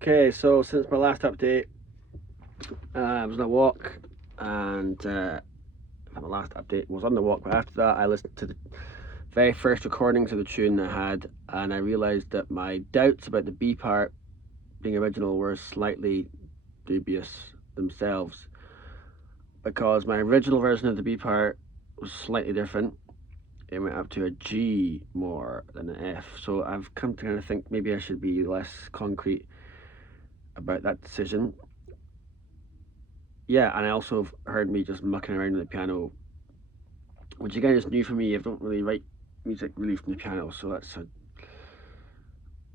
Okay, so since my last update, I was on a walk, and my last update was on the walk. But after that, I listened to the very first recordings of the tune I had, and I realised that my doubts about the B part being original were slightly dubious themselves, because my original version of the B part was slightly different. It went up to a G more than an F. So I've come to kind of think maybe I should be less concrete about that decision. Yeah, and I also heard me just mucking around with the piano, which again is new for me. I don't really write music really from the piano, so that's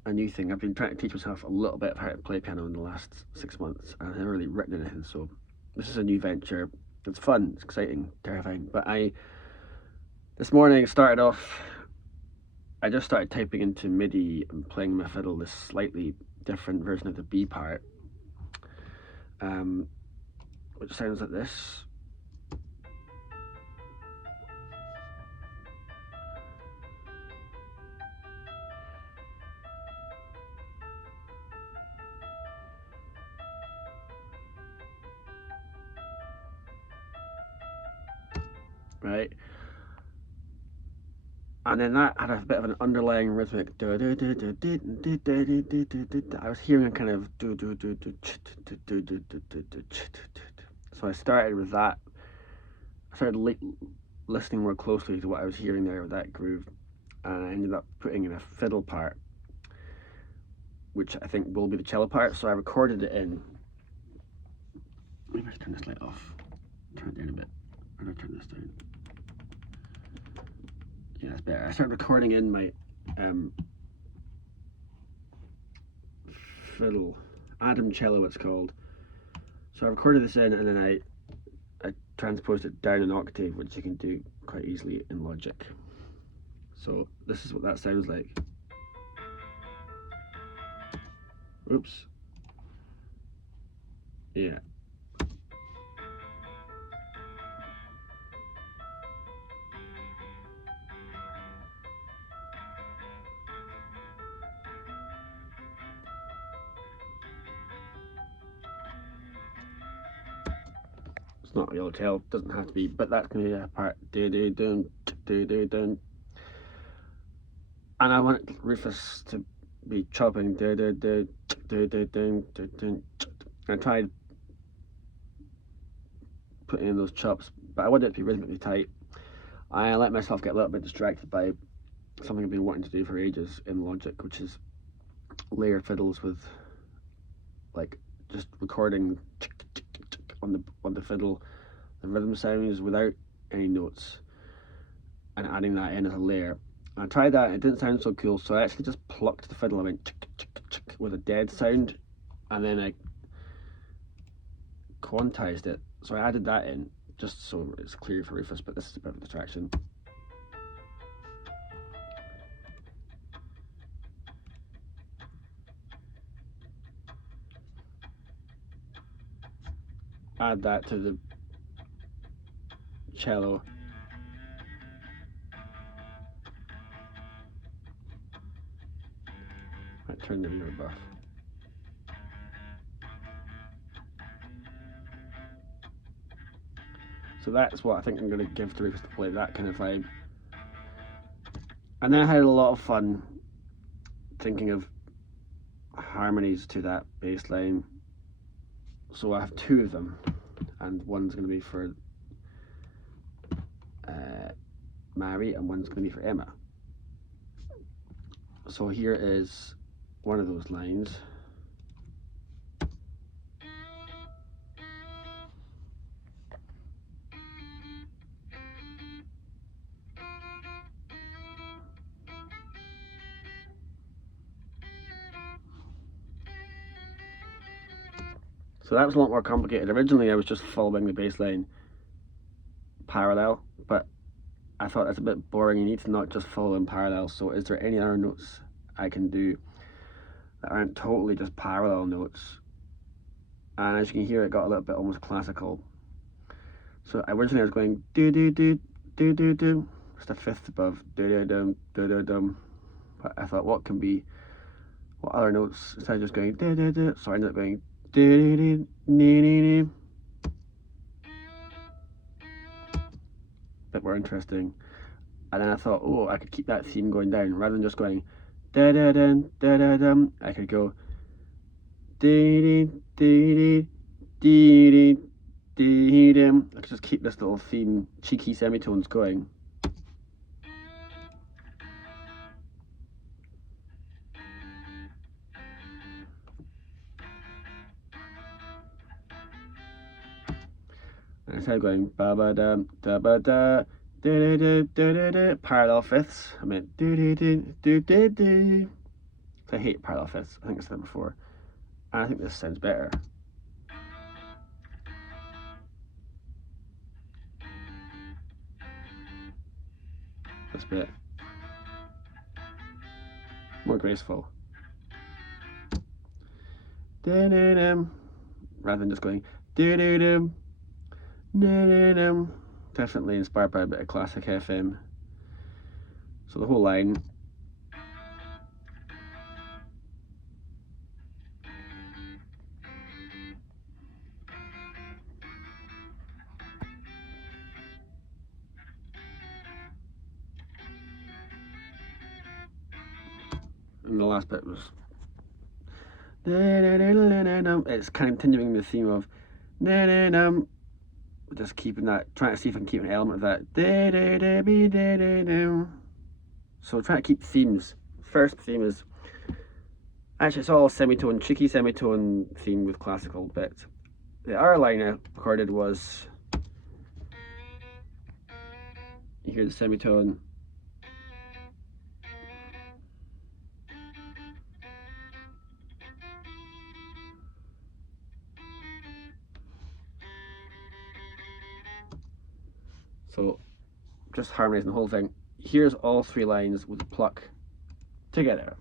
a new thing. I've been trying to teach myself a little bit of how to play piano in the last 6 months, and I've never really written anything, so this is a new venture. It's fun, it's exciting, terrifying. But this morning started off, I just started typing into MIDI and playing my fiddle this slightly different version of the B part, which sounds like this. Right? And then that had a bit of an underlying rhythmic. I was hearing a kind of. So I started with that. I started listening more closely to what I was hearing there with that groove, and I ended up putting in a fiddle part, which I think will be the cello part. So I recorded it in. Maybe I should turn this light off. Turn it down a bit. Or not turn this down. Yeah, that's better. I started recording in my fiddle, Adam cello it's called. So I recorded this in, and then I transposed it down an octave, which you can do quite easily in Logic. So this is what that sounds like. Oops. Yeah. It's not a yellow tail, doesn't have to be, but that's going to be a part. Do do dum, do do dum. And I want Rufus to be chopping. Do do do do do dum do dum. I tried putting in those chops, but I wanted it to be rhythmically tight. I let myself get a little bit distracted by something I've been wanting to do for ages in Logic, which is layered fiddles with like just recording on the fiddle the rhythm sounds without any notes and adding that in as a layer. And I tried that and it didn't sound so cool, so I actually just plucked the fiddle and went with a dead sound, and then I quantized it. So I added that in just so it's clear for Rufus, but this is a bit of a distraction. Add that to the cello. I turned the reverb off. So that's what I think I'm going to give to Rufus to play, that kind of vibe. And then I had a lot of fun thinking of harmonies to that bass line. So I have two of them, and one's going to be for Mary and one's going to be for Emma. So here is one of those lines. So that was a lot more complicated. Originally I was just following the bass line parallel, but I thought that's a bit boring. You need to not just follow in parallel. So is there any other notes I can do that aren't totally just parallel notes? And as you can hear, it got a little bit almost classical. So originally I was going do do do do do do, just a fifth above do do dum do do dum. But I thought, what what other notes instead of just going da da da. So I ended up going da da da da da. Bit more interesting. And then I thought, oh, I could keep that theme going down rather than just going da da da da da da. I could go da da da da da da. I could just keep this little theme, cheeky semitones going. And instead of going ba ba da da ba da. Parallel fifths. I meant I hate parallel fifths. I think I said that before. And I think this sounds better. This bit. More graceful. Rather than just going definitely inspired by a bit of classic FM. So the whole line. And the last bit was it's kind of continuing the theme of just keeping that, trying to see if I can keep an element of that. So trying to keep themes. First theme is actually it's all semitone, cheeky semitone theme with classical bits. The other line I recorded was, you hear the semitone. So just harmonizing the whole thing. Here's all three lines with the pluck together.